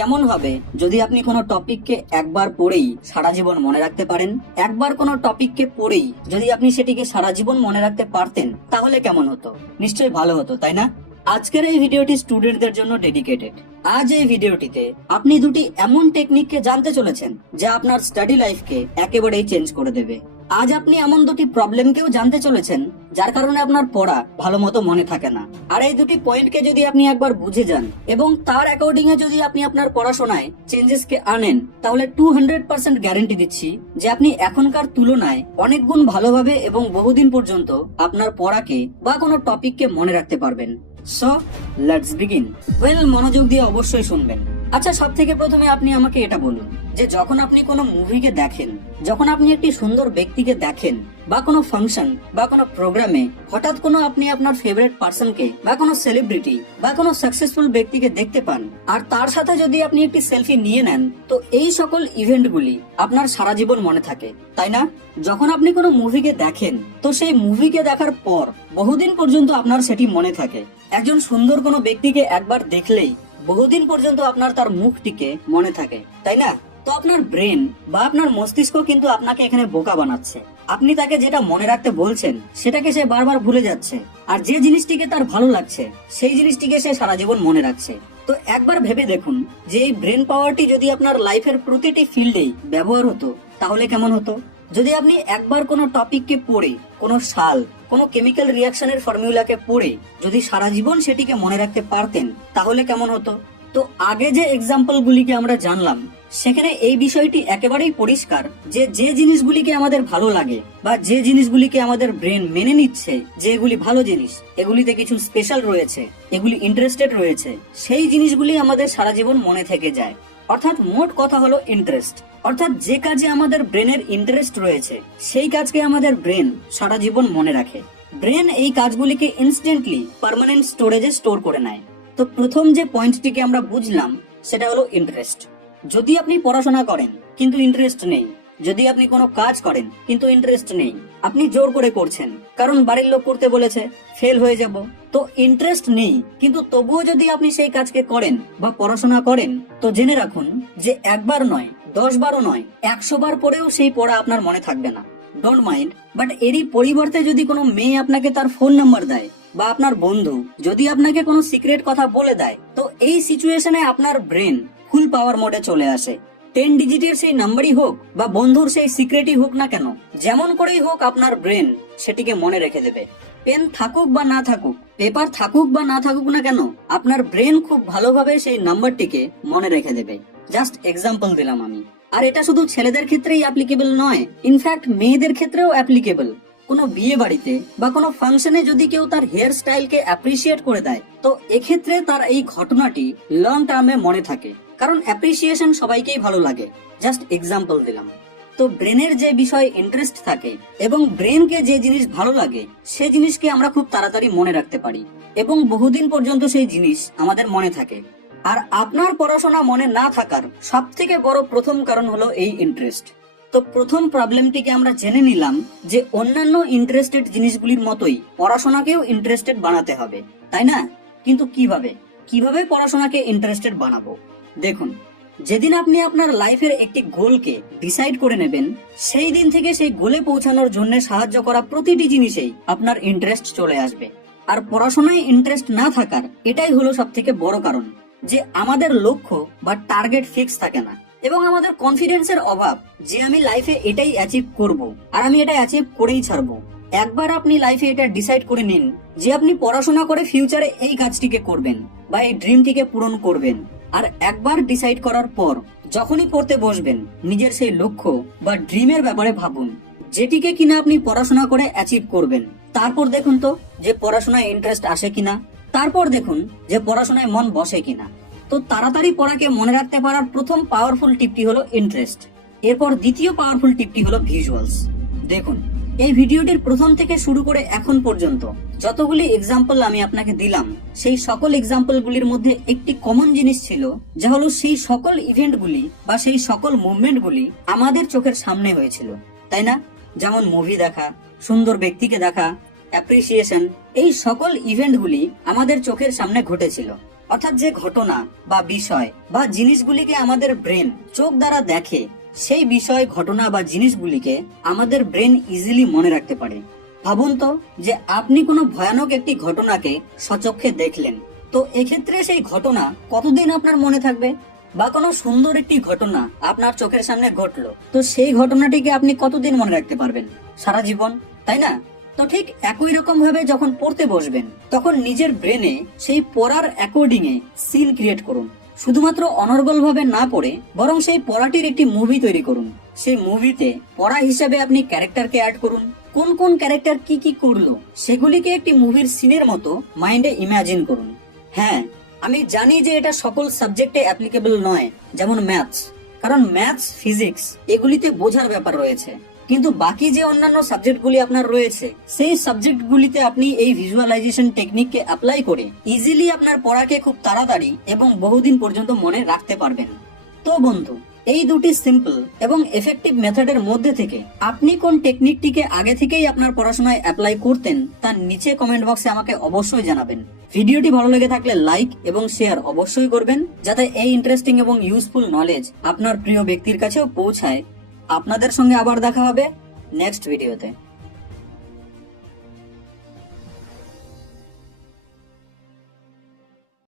কেমন হবে যদি আপনি কোনো টপিককে একবার পড়েই সারা জীবন মনে রাখতে পারেন? একবার কোনো টপিককে পড়েই যদি আপনি সেটিকে সারা জীবন মনে রাখতে পারতেন, তাহলে কেমন হতো? নিশ্চয়ই ভালো হতো, তাই না? আজকের এই ভিডিওটি স্টুডেন্টদের জন্য ডেডিকেটেড। আজ এই ভিডিওটিতে আপনি দুটি এমন টেকনিককে জানতে চলেছেন যা আপনার স্টাডি লাইফকে একেবারেই চেঞ্জ করে দেবে। আজ আপনি এমন দুটি প্রবলেমকেও জানতে চলেছেন যার কারণে আপনার পড়া ভালো মতো মনে থাকে না। আর এই দুটি পয়েন্টকে যদি আপনি একবার বুঝে যান এবং তার অ্যাকর্ডিং এ যদি আপনি আপনার পড়াশোনায় চেঞ্জেসকে আনেন, তাহলে 200% গ্যারান্টি দিচ্ছি যে আপনি এখনকার তুলনায় অনেক গুণ ভালোভাবে এবং বহুদিন পর্যন্ত আপনার পড়াকে বা কোনো টপিককে মনে রাখতে পারবেন। So let's begin. মনোযোগ দিয়ে অবশ্যই শুনবেন। আচ্ছা, সব থেকে প্রথমে আপনি আমাকে এটা বলুন যে যখন আপনি কোনো মুভিকে দেখেন, যখন আপনি একটি সুন্দর ব্যক্তিকে দেখেন বা কোনো ফাংশন বা কোনো প্রোগ্রামে হঠাৎ কোনো আপনি আপনার ফেভারিট পার্সনকে বা কোনো সেলিব্রিটি বা কোনো সাকসেসফুল ব্যক্তিকে দেখতে পান, আর তার সাথে যদি আপনি একটি সেলফি নিয়ে নেন, তো এই সকল ইভেন্টগুলি আপনার সারা জীবন মনে থাকে, তাই না? যখন আপনি কোনো মুভিকে দেখেন, তো সেই মুভিকে দেখার পর বহুদিন পর্যন্ত আপনার সেটি মনে থাকে। একজন সুন্দর কোনো ব্যক্তিকে একবার দেখলেই বহুদিন পর্যন্ত আপনার তার মুখটিকে মনে থাকে, তাই না? তো আপনার ব্রেন বা আপনার মস্তিষ্ক কিন্তু আপনাকে এখানে বোকা বানাচ্ছে। আপনি তাকে যেটা মনে রাখতে বলছেন সেটাকে সে বারবার ভুলে যাচ্ছে, আর যে জিনিসটিকে তার ভালো লাগছে সেই জিনিসটিকে সে সারা জীবন মনে রাখছে। তো একবার ভেবে দেখুন যে এই ব্রেন পাওয়ারটি যদি আপনার লাইফের প্রতিটি ফিল্ডেই ব্যবহার হতো, তাহলে কেমন হতো? যদি আপনি একবার কোনো টপিককে পড়ে, কোনো সাল, কোনো কেমিক্যাল রিয়াকশনের ফর্মুলাকে পড়ে যদি সারা জীবন সেটিকে মনে রাখতে পারতেন, তাহলে কেমন হতো? তো আগে যে এক্সাম্পল গুলিকে আমরা জানলাম, সেখানে এই বিষয়টি একেবারেই পরিষ্কার যে যে জিনিসগুলিকে আমাদের ভালো লাগে বা যে জিনিসগুলিকে আমাদের ব্রেন মেনে নিচ্ছে যে এগুলি ভালো জিনিস, এগুলিতে কিছু স্পেশাল রয়েছে, এগুলি ইন্টারেস্টেড রয়েছে, সেই জিনিসগুলি আমাদের সারা জীবন মনে থেকে যায়। অর্থাৎ মোট কথা হলো ইন্টারেস্ট। অর্থাৎ যে কাজে আমাদের ব্রেনের ইন্টারেস্ট রয়েছে সেই কাজকে আমাদের ব্রেন সারা জীবন মনে রাখে। ব্রেন এই কাজগুলিকে ইনস্ট্যান্টলি পার্মানেন্ট স্টোরেজে স্টোর করে নেয়। তো প্রথম যে পয়েন্টটিকে আমরা বুঝলাম সেটা হলো ইন্টারেস্ট। যদি আপনি পড়াশোনা করেন কিন্তু ইন্টারেস্ট নেই, যদি আপনি কোনো কাজ করেন কিন্তু ইন্টারেস্ট নেই, আপনি জোর করে করছেন কারণ বাড়ির লোক করতে বলেছে, ফেল হয়ে যাব, তো ইন্টারেস্ট নেই, কিন্তু তবুও যদি আপনি সেই কাজকে করেন বা পড়াশোনা করেন, তো জেনে রাখুন যে একবার নয়, 10 বারও নয়, 100 বার পরেও সেই পড়া আপনার মনে থাকবে না। ডোন্ট মাইন্ড, বাট এরই পরিবর্তে যদি কোনো মেয়ে আপনাকে তার ফোন নাম্বার দেয় বা আপনার বন্ধু যদি আপনাকে কোনো সিক্রেট কথা বলে দেয়, তো এই সিচুয়েশনে আপনার ব্রেন ফুল পাওয়ার মোডে চলে আসে। 10 ডিজিটের সেই নাম্বারই হোক বা বন্ধুর সেই সিক্রেটই হোক না কেন, যেমন করেই হোক আপনার ব্রেন সেটিকে মনে রেখে দেবে। পেন থাকুক বা না থাকুক, পেপার থাকুক বা না থাকুক না কেন, আপনার ব্রেন খুব ভালোভাবে সেই নাম্বারটিকে মনে রেখে দেবে। জাস্ট এক্সাম্পল দিলাম আমি। আর এটা শুধু ছেলেদের ক্ষেত্রেই অ্যাপ্লিকেবল নয়, ইনফ্যাক্ট মেয়েদের ক্ষেত্রেও অ্যাপ্লিকেবল। কোনো বিয়ে বাড়িতে বা কোনো ফাংশনে যদি কেউ তার হেয়ার স্টাইলকে অ্যাপ্রিসিয়েট করে দেয়, তো এক্ষেত্রে তার এই ঘটনাটি লং টার্মে মনে থাকে, কারণ অ্যাপ্রিসিয়েশন সবাইকেই ভালো লাগে। জাস্ট এক্সাম্পল দিলাম। তো ব্রেনের যে বিষয়ে ইন্টারেস্ট থাকে এবং ব্রেনকে যে জিনিস ভালো লাগে, সে জিনিসকে আমরা খুব তাড়াতাড়ি মনে রাখতে পারি এবং বহুদিন পর্যন্ত সেই জিনিস আমাদের মনে থাকে। আর আপনার পড়াশোনা মনে না থাকার সব থেকে বড় প্রথম কারণ হলো এই ইন্টারেস্ট। তো প্রথম প্রবলেমটিকে আমরা জেনে নিলাম যে অন্যান্য ইন্টারেস্টেড জিনিসগুলির মতোই পড়াশোনাকেও ইন্টারেস্টেড বানাতে হবে, তাই না? কিন্তু কিভাবে পড়াশোনাকে ইন্টারেস্টেড বানাবো? দেখুন, যেদিন আপনি আপনার লাইফের একটি গোলকে ডিসাইড করে নেবেন, সেই দিন থেকে সেই গোলে পৌঁছানোর জন্য সাহায্য করা প্রতিটি জিনিসেই আপনার ইন্টারেস্ট চলে আসবে। আর পড়াশোনায় ইন্টারেস্ট না থাকার এটাই হলো সব থেকে বড় কারণ যে আমাদের লক্ষ্য বা টার্গেট ফিক্স থাকে না এবং আমাদের কনফিডেন্সের অভাব যে আমি লাইফে এটাই অ্যাচিভ করব আর আমি এটা অ্যাচিভ করেই ছাড়বো। একবার আপনি লাইফে এটা ডিসাইড করে নিন যে আপনি পড়াশোনা করে ফিউচারে এই কাজটিকে করবেন বা এই ড্রিমটিকে পূরণ করবেন, আর একবার ডিসাইড করার পর যখনই পড়তে বসবেন, নিজের সেই লক্ষ্য বা ড্রিমের ব্যাপারে ভাবুন যেটিকে কিনা আপনি পড়াশোনা করে অ্যাচিভ করবেন। তারপর দেখুন তো যে পড়াশোনায় ইন্টারেস্ট আসে কিনা, তারপর দেখুন যে পড়াশোনায় মন বসে কিনা। তো তাড়াতাড়ি পড়াকে মনে রাখতে পারার প্রথম পাওয়ারফুল টিপটি হলো ইন্টারেস্ট। এরপর দ্বিতীয় পাওয়ারফুল টিপটি হলো ভিজুয়ালস। দেখুন, এই ভিডিওটির প্রথম থেকে শুরু করে এখন পর্যন্ত যতগুলি এক্সাম্পল আমি আপনাকে দিলাম, সেই সকল এক্সাম্পলগুলির মধ্যে একটি কমন জিনিস ছিল, যা হলো সেই সকল ইভেন্টগুলি বা সেই সকল মুভমেন্টগুলি আমাদের চোখের সামনে হয়েছিল, তাই না? যেমন মুভি দেখা, সুন্দর ব্যক্তিকে দেখা, অ্যাপ্রিসিয়েশন, এই সকল ইভেন্টগুলি আমাদের চোখের সামনে ঘটেছিল। অর্থাৎ যে ঘটনা বা বিষয় বা জিনিসগুলিকে আমাদের ব্রেন চোখ দ্বারা দেখে, সেই বিষয়, ঘটনা বা জিনিসগুলিকে আমাদের ব্রেন ইজিলি মনে রাখতে পারে। ভাবুন তো যে আপনি কোনো ভয়ানক একটি ঘটনাকে সচক্ষে দেখলেন, তো এক্ষেত্রে সেই ঘটনা কতদিন আপনার মনে থাকবে? বা কোনো সুন্দর একটি ঘটনা আপনার চোখের সামনে ঘটলো, তো সেই ঘটনাটিকে আপনি কতদিন মনে রাখতে পারবেন? সারা জীবন, তাই না? তো ঠিক একই রকম ভাবে যখন পড়তে বসবেন, তখন নিজের ব্রেনে সেই পড়ার অ্যাকর্ডিং এ সিন ক্রিয়েট করুন। শুধুমাত্র অনর্গল ভাবে না পড়ে বরং সেই পড়াটির একটি মুভি তৈরি করুন। সেই মুভিতে পড়া হিসাবে আপনি ক্যারেক্টারকে অ্যাড করুন। কোন কোন ক্যারেক্টার কি কি করলো সেগুলিকে একটি মুভির সিনের মতো মাইন্ডে ইমাজিন করুন। হ্যাঁ, আমি জানি যে এটা সকল সাবজেক্টে অ্যাপ্লিকেবল নয়, যেমন ম্যাথস, কারণ ম্যাথস, ফিজিক্স এগুলিতে বোঝার ব্যাপার রয়েছে। কিন্তু বাকি যে অন্যান্য সাবজেক্টগুলি আপনার রয়েছে, সেই সাবজেক্টগুলিতে আপনি এই ভিজুয়ালাইজেশন টেকনিককে অ্যাপ্লাই করে ইজিলি আপনার পড়াকে খুব তাড়াতাড়ি এবং বহুদিন পর্যন্ত মনে রাখতে পারবেন। তো বন্ধু, এই দুটি সিম্পল এবং এফেক্টিভ মেথডের মধ্যে থেকে আপনি কোন টেকনিকটিকে আগে থেকেই আপনার পড়াশোনায় অ্যাপ্লাই করতেন তার নিচে কমেন্ট বক্সে আমাকে অবশ্যই জানাবেন। ভিডিওটি ভালো লেগে থাকলে লাইক এবং শেয়ার অবশ্যই করবেন, যাতে এই ইন্টারেস্টিং এবং ইউজফুল নলেজ আপনার প্রিয় ব্যক্তির কাছেও পৌঁছায়। আপনাদের সঙ্গে আবার দেখা হবে নেক্সট ভিডিওতে।